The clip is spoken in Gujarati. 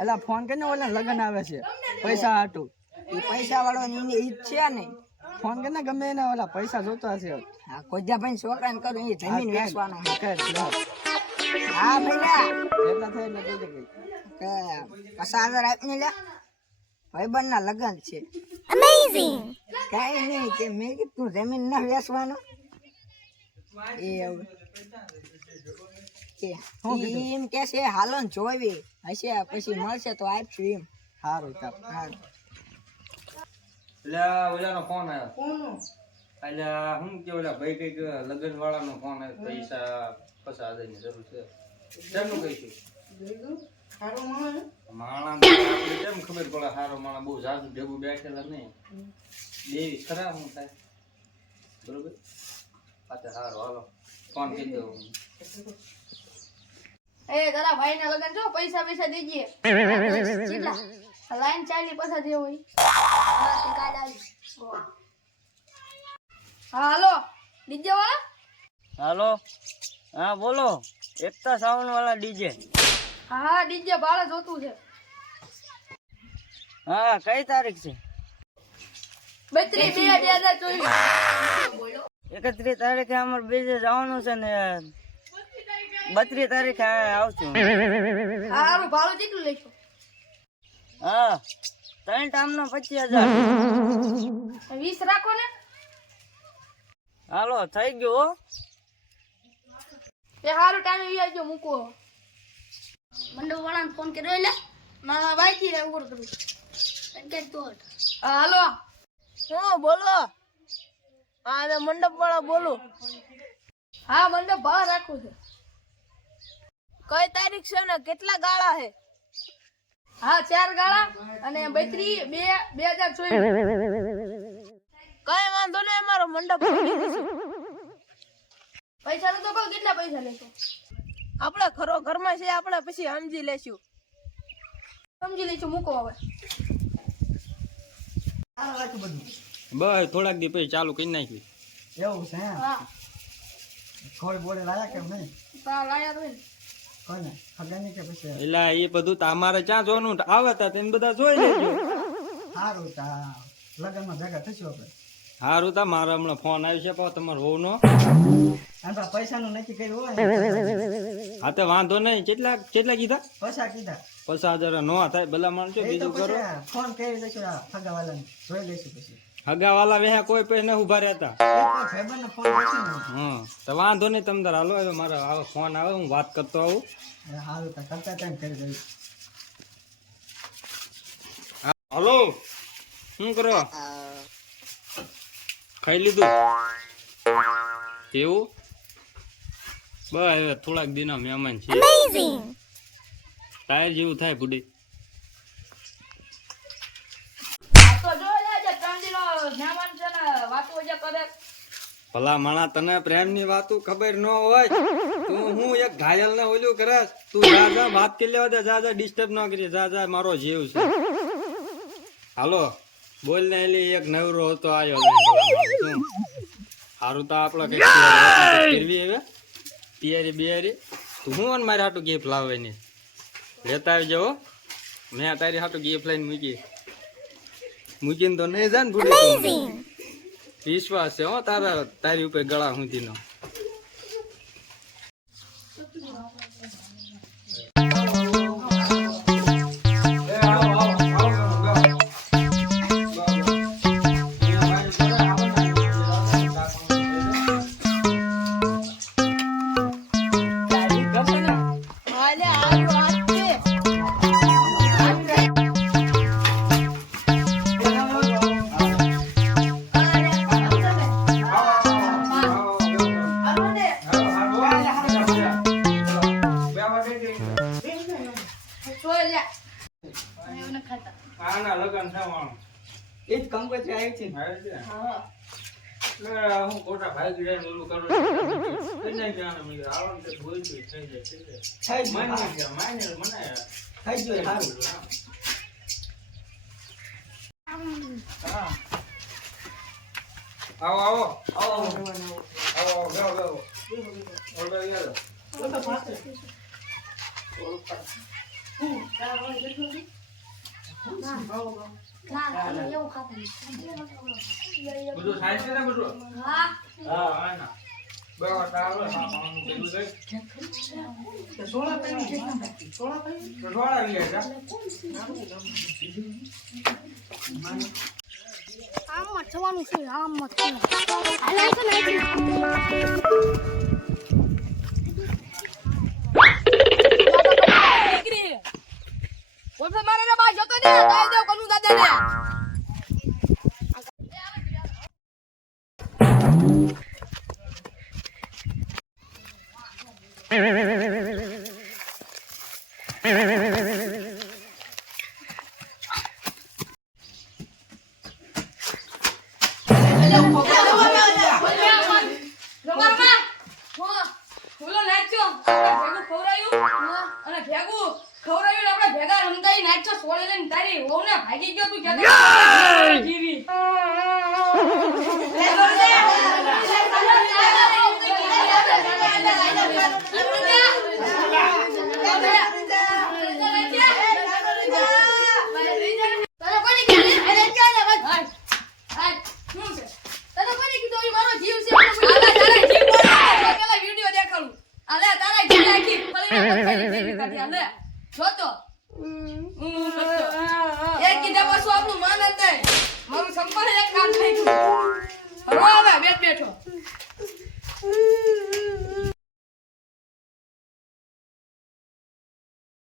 એટલે ફોન કરીને ઓલે લગન આવે છે. પૈસા હાટું. એ પૈસા વાળો ની ઈ જ છે ને. ફોન કરીને ગમે એને ઓલા પૈસા જોતા હશે. આ છોકરા ને કરું એ જમીન વેચવાનો. છે. હા. ભાઈ જેટલા થઈ એટલા કહી. કે આપને લે ભાઈબંધ ના લગન છે. કઈ નહીં કે મેં કીધું જમીન ના વેચવાનો. એ હવે એમ કે છે હાલો ને જોવી. હશે પછી મળશે તો આપશું એમ. સારું ચાલ. હારું. એટલે ઓલાનો ફોન આવ્યો એટલે હું શું કે ઓલા ભાઈ કંઈક લગ્ન વાળાનો ફોન આવ્યો પૈસા પચાસની જરૂર છે. કેમનું કહીશું? માણા કેમ ખબર પડે સારો માણા બહુ જાજુ ભેગું બેઠેલા નહીં. દેવી ખરા હું થાય? બરોબર? સારું હાલો. ફોન કરી દઉં. એ તારા ભાઈ ના લગન જો પૈસા પૈસા દેજે. કેટલા લાઈન ચાલી પૈસા દેવો હા હાલો. ડીજે વાળા? હાલો. હા બોલો. એકતા સાવન વાળા ડીજે. હા હા ડીજે ભાડે જોતું છે. હા કઈ તારીખ છે? બત્રીસ બે હજાર ચોવીસ. એકત્રીસ તારીખે અમારે બીજે જવાનું છે ને બત્રીસ તારીખે આવશું. સારું ભાડું કેટલું લેશો? હા ત્રણ ટાઈમનો પચીસ હજાર. વીસ રાખો ને. હાલો થઈ ગયો એ સારું ટાઈમ વી આવજો મૂકો મંડપ વાળાને ફોન કર્યો એટલે મારા ભાઈ થી ઉપર કરું. હા, હાલો. હું બોલો. હા મંડપ વાળા બોલું. હા મંડપ ભાવ રાખું છે. કઈ તારીખ છે ને? કેટલા ગાળા છે હા ચાર ગાળા અને બત્રી બે બે હજાર ચોવીસ. કઈ વાંધો નહીં અમારો મંડપ. પૈસા તો કહો કેટલા પૈસા લેશો? આપણે ખરો ઘરમાં છે આપણે પછી સમજી લેશું. સમજી લઈશું મૂકો હવે. બસ થોડાક દી પછી ચાલુ કરી નાખી એવું છે હા. કોઈ બોલે લાયા કેમ નહીં? તા લાયા તો ને. ખબર નહીં કે પછી એટલે એ બધું તમારે ક્યાં જોવાનું? આવે તા તેને બધા જોઈ લેજો. સારું તા. લગનમાં ભેગા થશું આપણે. સારું તા મારો હમણાં ફોન આવ્યો છે પાછો તમારો વહુનો. નો તો પૈસાનું નક્કી કર્યું હોય હા તો વાંધો નહીં. કેટલા કેટલા કીધા? પૈસા કીધા. પૈસા હજાર નો થાય ભલા માણસો બીજું કરો. ફોન કરી દઈશું ફગાવાલાને. જોઈ લઈશું પછી. હગા વાલા વેહા કોઈ પછી ઊભા રહેતા. હા તો વાંધો નહીં તમે તાર. હાલો હવે મારો આવો ફોન આવે હું વાત કરતો આવું. હલો શું કરો? ખાઈ લીધું? એવું? બસ હવે થોડાક દિનો મહેમાન છે ટાયર જેવું થાય બુડી આ તો જો લે જે ત્રણ દિનો મહેમાન છે ને વાતો જે કરે ભલા માણા તને પ્રેમની વાતું ખબર ન હોય તું હું એક ઘાયલ ને ઓલું કરે તું જા જા વાત કરી લેવા દે જા જા ડિસ્ટર્બ ન કરી જા જા મારો જીવ છે. હાલો બોલ ને એલી એક નવરો હતો. શું? સારું તો આપણે કઈ ફેરવી હવે. પિયરી બિયરી. તું હું અને મારે હાટું ગિફ્ટ લાવે ને લેતા આવી હો. મેં તારી હાટું ગિફ્ટ લઈને મૂકી. મૂકીને તો નહીં જાય ને ભૂલી. વિશ્વાસ છે હો તારા તારી ઉપર ગળા સુધીનો એ જ કંકોત્રી આવી છે. હા. હું કોટા ભાઈ ગયા ઓલું કરું. કઈ નાખ આને મેં કીધું, આવવાનું તે ભૂલ થઈ થઈ જાય. થઈ જાય. માની ગયા માની મને થઈ ગયું સારું. હા. આવો આવો. આવો આવો. બેહો બેહો. ઓરડે ગયા. બધું થાય છે ને બધું હા હા હા ના બરાબર તારું ખાવાનું પેલું લઈ તો સોળા બાકી? સોળા? તો ઢોળાવી લે જા. આમ મચવાનું છે આમ મચવાનું. હાલે ને ભેગું રમતા નાચો સોળે લઈને તારી વહુ ને ભાગી ગયો તું ક્યાં તને કોની કીધું? અરે ચાલ હવે. હાય શું છે તને કોને કીધું ઈ મારો જીવ છે આલા તારા જીવ બોલો પેલા વિડિયો દેખાડું આલે તારા જીવ નાખી ફળીને પથ્થરની જેવી કાઢી આલે જો તો. એક કીધા પાછું આપણું માન જ નહીં. મારું સંપૂર્ણ એક કામ થઈ ગયું. હવે બેઠ બેઠો.